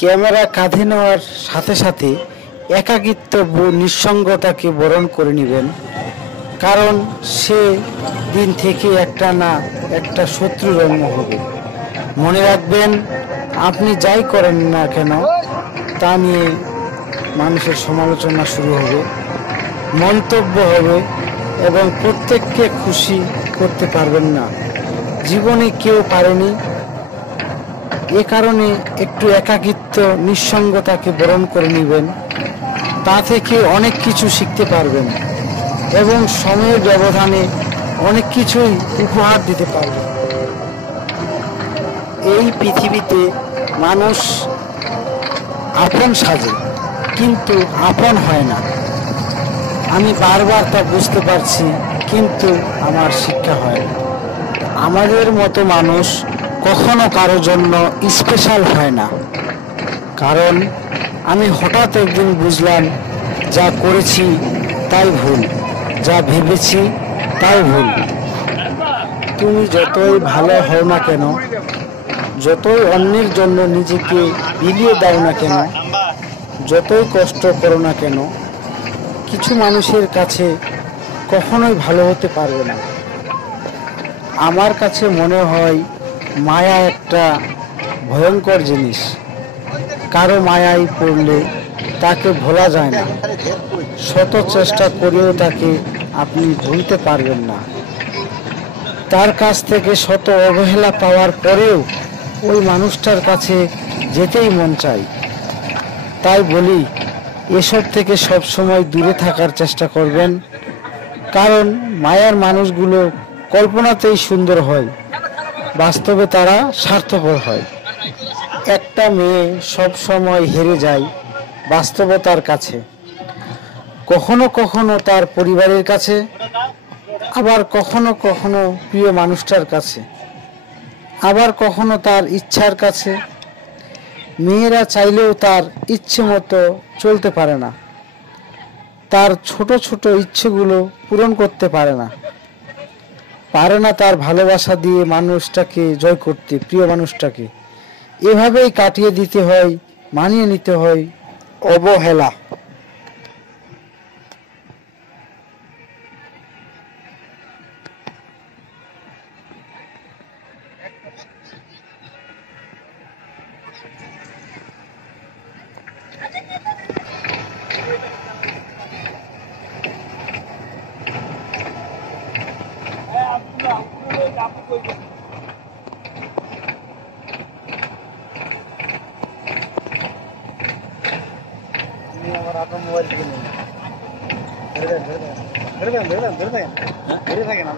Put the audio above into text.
Camera কাঁধে নেওয়ার সাথে সাথে একাকিত্ব নিঃসঙ্গতাকে বরণ করে নেবেন, কারণ সে দিন থেকে একটা না একটা শত্রু জন্ম হবে। মনে রাখবেন, আপনি যাই করেন না কেন তা নিয়ে মানুষের সমালোচনা শুরু হবে, মন্তব্য হবে এবং প্রত্যেককে খুশি করতে পারবেন না। জীবনে কেউ পারেনি। এ কারণে একটু একাকিত্ব নিঃসঙ্গতাকে বরণ করে নেবেন, তা থেকে অনেক কিছু শিখতে পারবেন এবং সময়ের ব্যবধানে অনেক কিছুই উপহার দিতে পারবেন। এই পৃথিবীতে মানুষ আপন সাজে, কিন্তু আপন হয় না। আমি বারবার তা বুঝতে পারছি, কিন্তু আমার শিক্ষা হয় না। আমাদের মতো মানুষ কখনো কারো জন্য স্পেশাল হয় না, কারণ আমি হঠাৎ একদিন বুঝলাম যা করেছি তাই ভুল, যা ভেবেছি তাই ভুল। তুমি যতই ভালো হও না কেন, যতই অন্যের জন্য নিজেকে বিলিয়ে দাও না কেন, যতই কষ্ট করো না কেন, কিছু মানুষের কাছে কখনোই ভালো হতে পারবে না। আমার কাছে মনে হয় মায়া একটা ভয়ঙ্কর জিনিস। কারো মায়ায় পড়লে তাকে ভোলা যায় না। শত চেষ্টা করেও তাকে আপনি ভুলতে পারবেন না। তার কাছ থেকে শত অবহেলা পাওয়ার পরেও ওই মানুষটার কাছে যেতেই মন চায়। তাই বলি, এসব থেকে সব সময় দূরে থাকার চেষ্টা করবেন, কারণ মায়ার মানুষগুলো কল্পনাতেই সুন্দর হয়, বাস্তবে তারা স্বার্থপর হয়। একটা মেয়ে সব সময় হেরে যায় বাস্তবতার কাছে, কখনো কখনো তার পরিবারের কাছে, আবার কখনো কখনো প্রিয় মানুষটার কাছে, আবার কখনো তার ইচ্ছার কাছে। মেয়েরা চাইলেও তার ইচ্ছে মতো চলতে পারে না, তার ছোট ছোট ইচ্ছেগুলো পূরণ করতে পারে না তার ভালোবাসা দিয়ে মানুষটাকে জয় করতে, প্রিয় মানুষটাকে। এভাবেই কাটিয়ে দিতে হয়, মানিয়ে নিতে হয় অবহেলা। মোবাইল থেকে ধরে থাকেন